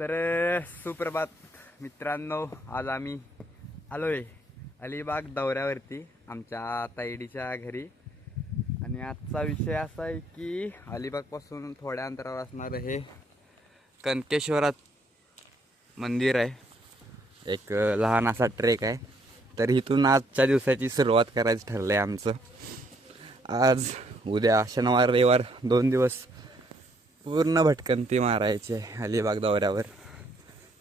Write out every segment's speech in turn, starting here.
तर सुप्रभात मित्रांनो आज आम्ही आलोय अलिबाग दौऱ्यावरती आमच्या ताईडीच्या घरी. आणि आजचा विषय असा आहे की अलिबागपासून थोड्या अंतरावर असणारं हे कनकेश्वरात मंदिर आहे. एक लहान असा ट्रेक आहे. तर इथून आजच्या दिवसाची सुरुवात करायचं ठरलं आहे आमचं. आज उद्या शनिवार रविवार दोन दिवस पूर्ण भटकंती मारायची आहे अलिबाग दौऱ्यावर.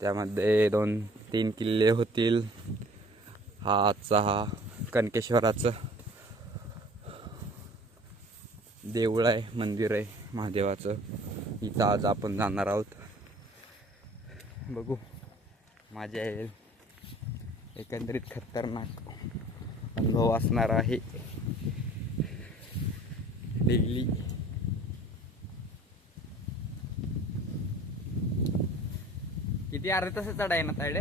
त्यामध्ये दोन तीन किल्ले होतील. हा आजचा हा कनकेश्वराचं देऊळ आहे मंदिर आहे महादेवाचं. इथं आज आपण जाणार आहोत. बघू. माझ्या येईल एकंदरीत खतरनाक अनुभव असणार आहे. डेली किती? अर्धा तास चढ आहे ना तायडे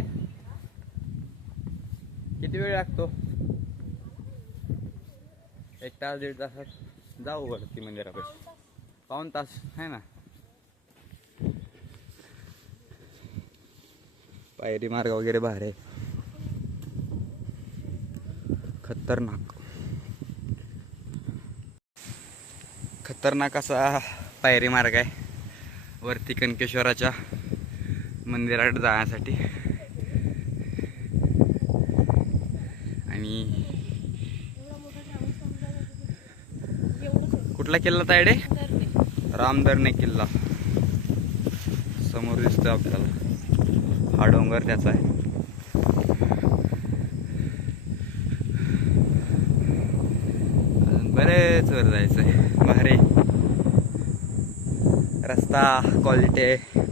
किती वेळ लागतो? एक तास दीड तासात जाऊ वरती मंदिरापाशी. पाऊन तास आहे ना? पायरी मार्ग वगैरे बाहेर आहे. खतरनाक. खतरनाक असा पायरी मार्ग आहे. वरती कनकेश्वराच्या. मंदिरात जाण्यासाठी. आणि कुठला किल्ला तायडे रामदरने किल्ला. समोर दिसतो आपल्याला. हा डोंगर त्याचा आहे. अजून बरेच वर जायचं आहे भारी. रस्ता क्वालिटी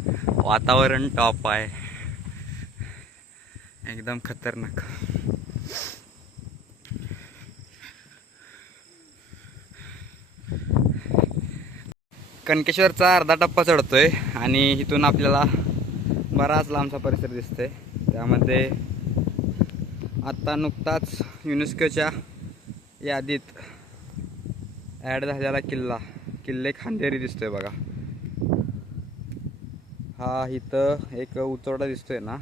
वातावरण टॉप आहे. एकदम खतरनाक. कणकेश्वरचा अर्धा टप्पा चढतोय आणि इथून आपल्याला बराच लांबचा परिसर दिसतोय. त्यामध्ये आत्ता नुकताच युनेस्कोच्या यादीत ॲड झालेला किल्ला किल्ले खांदेरी दिसतोय बघा. हा इथं एक उचवडा दिसतोय ना.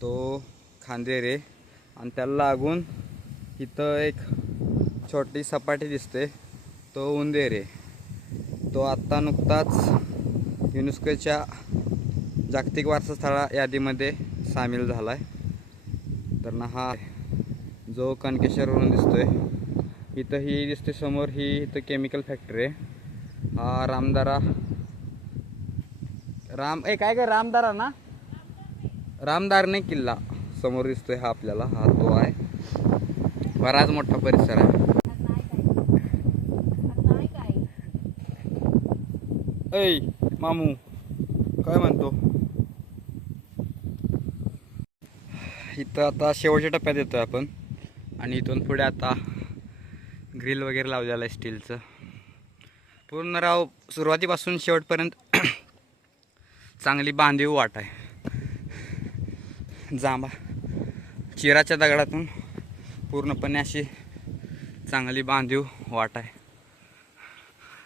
तो खांदेरे आणि त्याला लागून इथं एक छोटी सपाटी दिसते. तो उंदेरे तो आत्ता नुकताच युनेस्कोच्या जागतिक वारसा स्थळा यादीमध्ये सामील झाला आहे तर ना हा जो कणकेश्वरवरून दिसतोय. इथं ही दिसते समोर ही इथं केमिकल फॅक्टरी आहे. हा रामदारा राम ए काय काय रामदारा ना? रामदारने किल्ला. समोर दिसतोय हा आपल्याला. हा तो आहे. बराच मोठा परिसर आहे. ऐ मामू काय म्हणतो? इथं आता शेवटच्या टप्प्यात येतोय आपण. आणि इथून पुढे आता ग्रिल वगैरे लावलेलं आहे स्टीलचं पूर्ण राव सुरुवातीपासून शेवटपर्यंत चांगली बांधीव वाट आहे. जांबा चिराच्या दगडातून पूर्णपणे अशी चांगली बांधीव वाट आहे.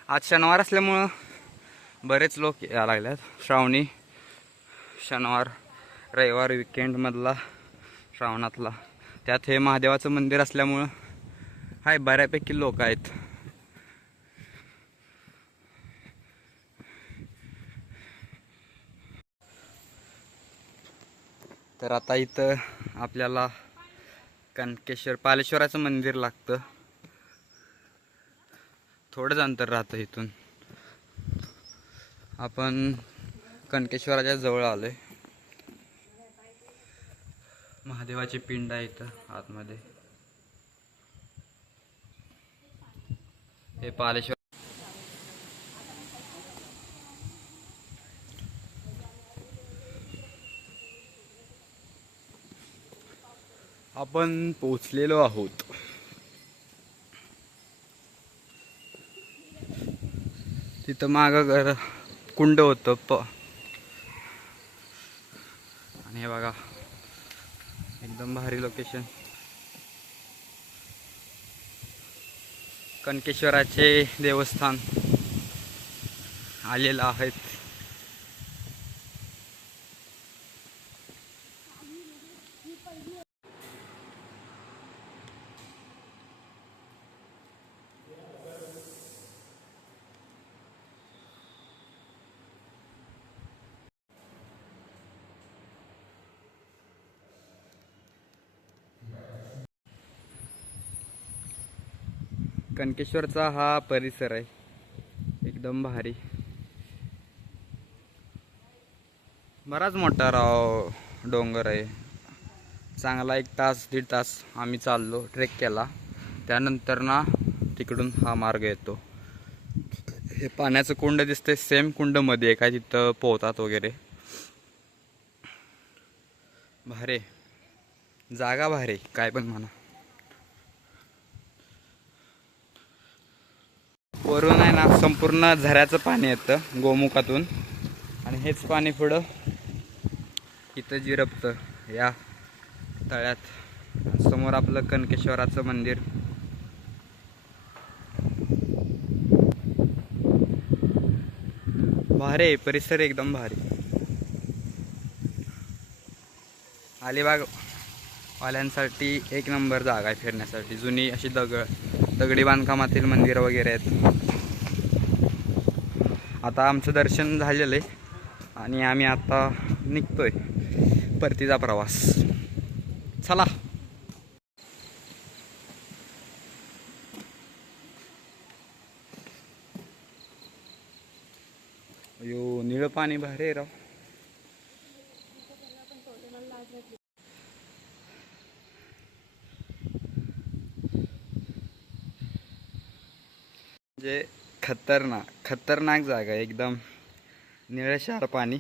आज शनिवार असल्यामुळं बरेच लोक यायला लागल्यात. श्रावणी शनिवार रविवार विकेंडमधला श्रावणातला. त्यात हे महादेवाचं मंदिर असल्यामुळं हाय बऱ्यापैकी लोक आहेत. तर आता इथं आपल्याला कनकेश्वर पालेश्वराचं मंदिर लागतं. थोडंच अंतर राहतं इथून. आपण कनकेश्वराच्या जवळ आलोय. महादेवाची पिंड आहे इथं आतमध्ये. हे पालेश्वर आपण पोचलेलो आहोत. तिथं मागं घर कुंड होतं प. आणि हे बघा एकदम भारी लोकेशन कनकेश्वराचे देवस्थान आलेलं आहेत. कणकेश्वरचा हा परिसर आहे. एकदम भारी. बराच मोठा राव डोंगर आहे. चांगला एक तास दीड तास आम्ही चाललो ट्रेक केला. त्यानंतर ना तिकडून हा मार्ग येतो. हे पाण्याचं कुंड दिसतंय सेम कुंडमध्ये आहे काय तिथं पोहतात वगैरे. भारे. जागा भारे काय पण म्हणा. वरून आहे ना संपूर्ण झऱ्याचं पाणी येतं गोमुखातून. आणि हेच पाणी पुढं इथं जिरपतं या तळ्यात. समोर आपलं कनकेश्वराचं मंदिर. भारी आहे परिसर एकदम भारी. अलिबाग वाल्यांसाठी एक नंबर जागा आहे फिरण्यासाठी जुनी अशी दगड. दगडी बांधकामातील मंदिरं वगैरे आहेत. आता आमचं दर्शन झालेलं आहे आणि आम्ही आता निघतोय परतीचा प्रवास. चला. अयो निळं पाणी भारी राव. म्हणजे खतरनाक खतरनाक जागा एकदम निळशार पाणी.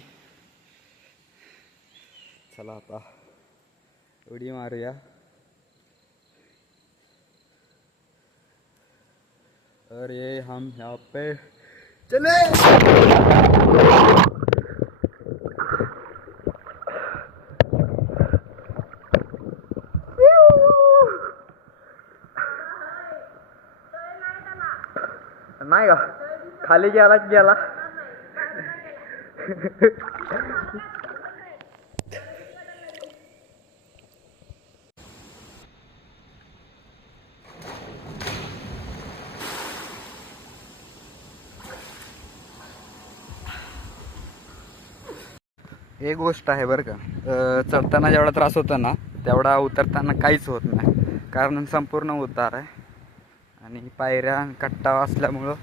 चला आता उडी मारूया. अरे हम यहाँ पे चले नाही का खाली गेला गेला? एक गोष्ट आहे बरं का. चढताना जेवढा त्रास होता ना तेवढा उतरताना काहीच होत नाही. कारण संपूर्ण उतार आहे. आणि पायऱ्या कट्टा असल्यामुळं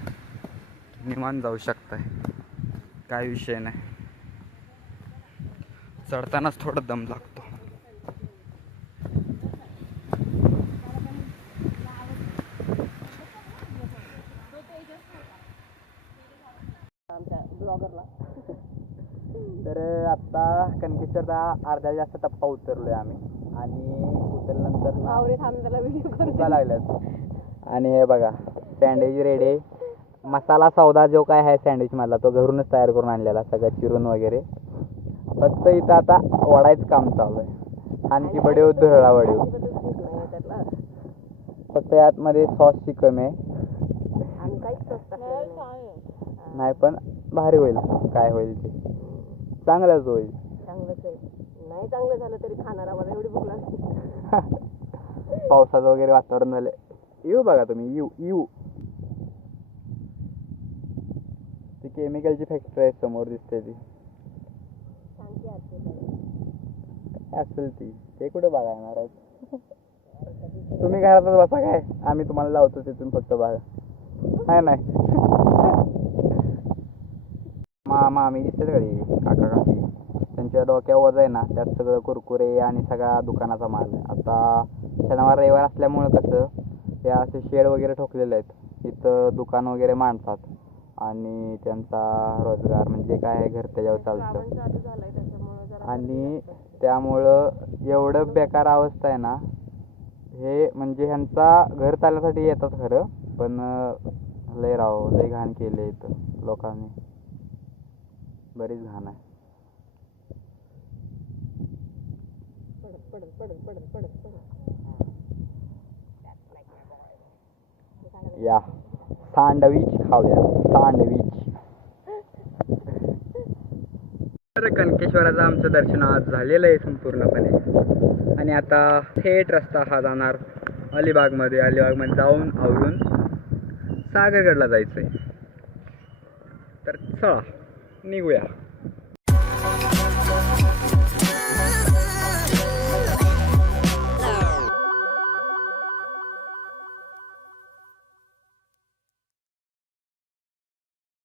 निमान जाऊ शकताय. काय विषय नाही. चढतानाच थोडा दम लागतो. तर आत्ता कणकेश्वरचा अर्धा जास्त टप्पा उतरलोय आम्ही. आणि उतरल्यानंतर लागल्यात. आणि हे बघा सँडविच रेडी आहे मसाला सौदा जो काय आहे सँडविच मधला तो घरूनच तयार करून आणलेला सगळं चिरून वगैरे. फक्त इथं आता वडायचं काम चालू आहे. आणखी बडीव धुरळा वडीव. त्यातला फक्त यातमध्ये सॉसची कमी आहे. नाही. पण भारी होईल. काय होईल ते. चांगलंच होईल. चांगलंच नाही चांगलं झालं तरी खाणार आम्हाला एवढी भूक पावसाचं वगैरे वातावरण झालं येऊ बघा तुम्ही येऊ येऊ ती केमिकलची फॅक्टरी आहे समोर दिसते ती. असेल ती. ते कुठे बघा येणार आहेत? तुम्ही घरातच बसा काय? आम्ही तुम्हाला लावतो तिथून फक्त बघा नाही नाही. मामा आम्ही दिसते घरी काका काकी. त्यांच्या डोक्यावर वज आहे ना त्यात सगळं कुरकुरे आणि सगळा दुकानाचा माल आहे. आता शनिवार रविवार असल्यामुळं कसं हे असे शेड वगैरे ठोकलेले आहेत. इथं दुकान वगैरे मांडतात. आणि त्यांचा रोजगार म्हणजे काय आहे घर त्याच्यावर चालतं. आणि त्यामुळं एवढं बेकार अवस्था आहे ना हे म्हणजे ह्यांचा घर चालण्यासाठी येतात खरं पण लय राव लय घाण केले इथं लोकांनी. बरीच घाण आहे. या. सँडविच खाऊया सँडविच तर कणकेश्वराचं आमचं दर्शन आज झालेलं आहे संपूर्णपणे. आणि आता थेट रस्ता हा जाणार अलिबागमध्ये. अलिबागमध्ये जाऊन आवरून सागरगडला जायचं आहे तर चला निघूया.